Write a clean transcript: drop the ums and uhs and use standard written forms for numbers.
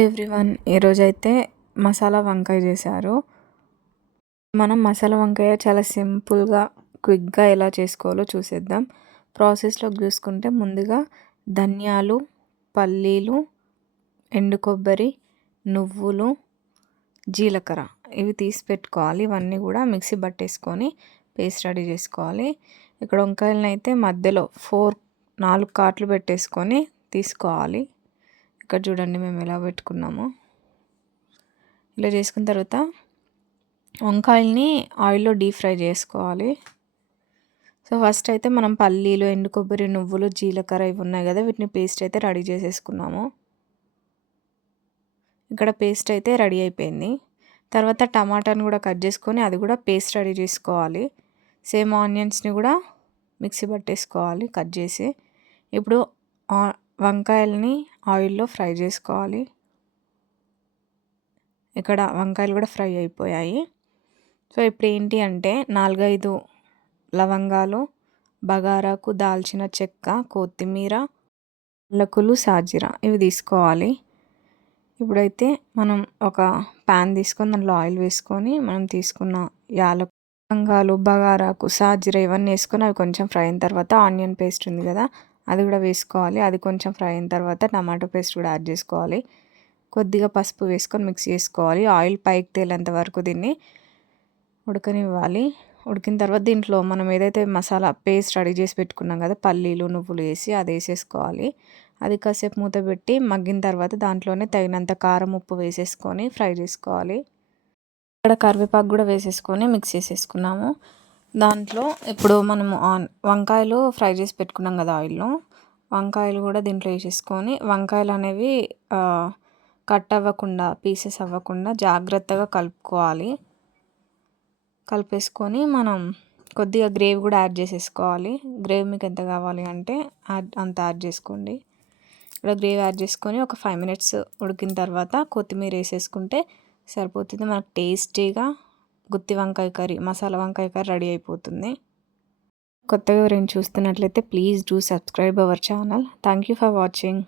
Everyone ఈరోజైతే మసాలా వంకాయ చేశారు. మనం మసాలా వంకాయ చాలా సింపుల్గా క్విక్గా ఎలా చేసుకోవాలో చూసేద్దాం. ప్రాసెస్లోకి చూసుకుంటే ముందుగా ధనియాలు, పల్లీలు, ఎండు కొబ్బరి, నువ్వులు, జీలకర్ర ఇవి తీసి పెట్టుకోవాలి. ఇవన్నీ కూడా మిక్సీ పట్టేసుకొని పేస్ట్ రెడీ చేసుకోవాలి. ఇక్కడ వంకాయలను అయితే మధ్యలో 4 కాట్లు పెట్టేసుకొని తీసుకోవాలి. ఇక్కడ చూడండి మేము ఎలా పెట్టుకున్నామో. ఇలా చేసుకున్న తర్వాత వంకాయల్ని ఆయిల్లో డీప్ ఫ్రై చేసుకోవాలి. సో ఫస్ట్ అయితే మనం పల్లీలు, ఎండు కొబ్బరి, నువ్వులు, జీలకర్ర ఇవి ఉన్నాయి కదా, వీటిని పేస్ట్ అయితే రెడీ చేసేసుకున్నాము. ఇక్కడ పేస్ట్ అయితే రెడీ అయిపోయింది. తర్వాత టమాటాని కూడా కట్ చేసుకొని అది కూడా పేస్ట్ రెడీ చేసుకోవాలి. సేమ్ ఆనియన్స్ని కూడా మిక్సీ పట్టేసుకోవాలి కట్ చేసి. ఇప్పుడు వంకాయలని ఆయిల్లో ఫ్రై చేసుకోవాలి. ఇక్కడ వంకాయలు కూడా ఫ్రై అయిపోయాయి. సో ఇప్పుడు ఏంటి అంటే 4-5 లవంగాలు, బగారాకు, దాల్చిన చెక్క, కొత్తిమీర, యాలకులు, సాజీరా ఇవి తీసుకోవాలి. ఇప్పుడైతే మనం ఒక ప్యాన్ తీసుకొని దాంట్లో ఆయిల్ వేసుకొని మనం తీసుకున్న లవంగాలు, బగారాకు, సాజీరా ఇవన్నీ వేసుకొని అవి కొంచెం ఫ్రై అయిన తర్వాత ఆనియన్ పేస్ట్ ఉంది కదా అది కూడా వేసుకోవాలి. అది కొంచెం ఫ్రై అయిన తర్వాత టమాటో పేస్ట్ కూడా యాడ్ చేసుకోవాలి. కొద్దిగా పసుపు వేసుకొని మిక్స్ చేసుకోవాలి. ఆయిల్ పైకి తేలేంత వరకు దీన్ని ఉడకనివ్వాలి. ఉడికిన తర్వాత దీంట్లో మనం ఏదైతే మసాలా పేస్ట్ రెడీ చేసి పెట్టుకున్నాం కదా, పల్లీలు, నువ్వులు వేసి అది వేసేసుకోవాలి. అది కాసేపు మూత పెట్టి మగ్గిన తర్వాత దాంట్లోనే తగినంత కారం, ఉప్పు వేసేసుకొని ఫ్రై చేసుకోవాలి. ఇక్కడ కరివేపాకు కూడా వేసేసుకొని మిక్స్ చేసేసుకున్నాము. దాంట్లో ఇప్పుడు మనము వంకాయలు ఫ్రై చేసి పెట్టుకున్నాం కదా ఆయిల్లో, వంకాయలు కూడా దీంట్లో వేసేసుకొని వంకాయలు అనేవి కట్ అవ్వకుండా, పీసెస్ అవ్వకుండా జాగ్రత్తగా కలుపుకోవాలి. కలిపేసుకొని మనం కొద్దిగా గ్రేవీ కూడా యాడ్ చేసేసుకోవాలి. గ్రేవీ మీకు ఎంత కావాలి అంటే అంత యాడ్ చేసుకోండి. ఇక్కడ గ్రేవీ యాడ్ చేసుకొని ఒక 5 minutes ఉడికిన తర్వాత కొత్తిమీర వేసేసుకుంటే సరిపోతుంది. మనకు టేస్టీగా గుత్తి వంకాయ కర్రీ, మసాలా వంకాయ కర్రీ రెడీ అయిపోతుంది. కొత్తగా ఎవరైనా చూస్తున్నట్లయితే please do subscribe our channel. Thank you for watching.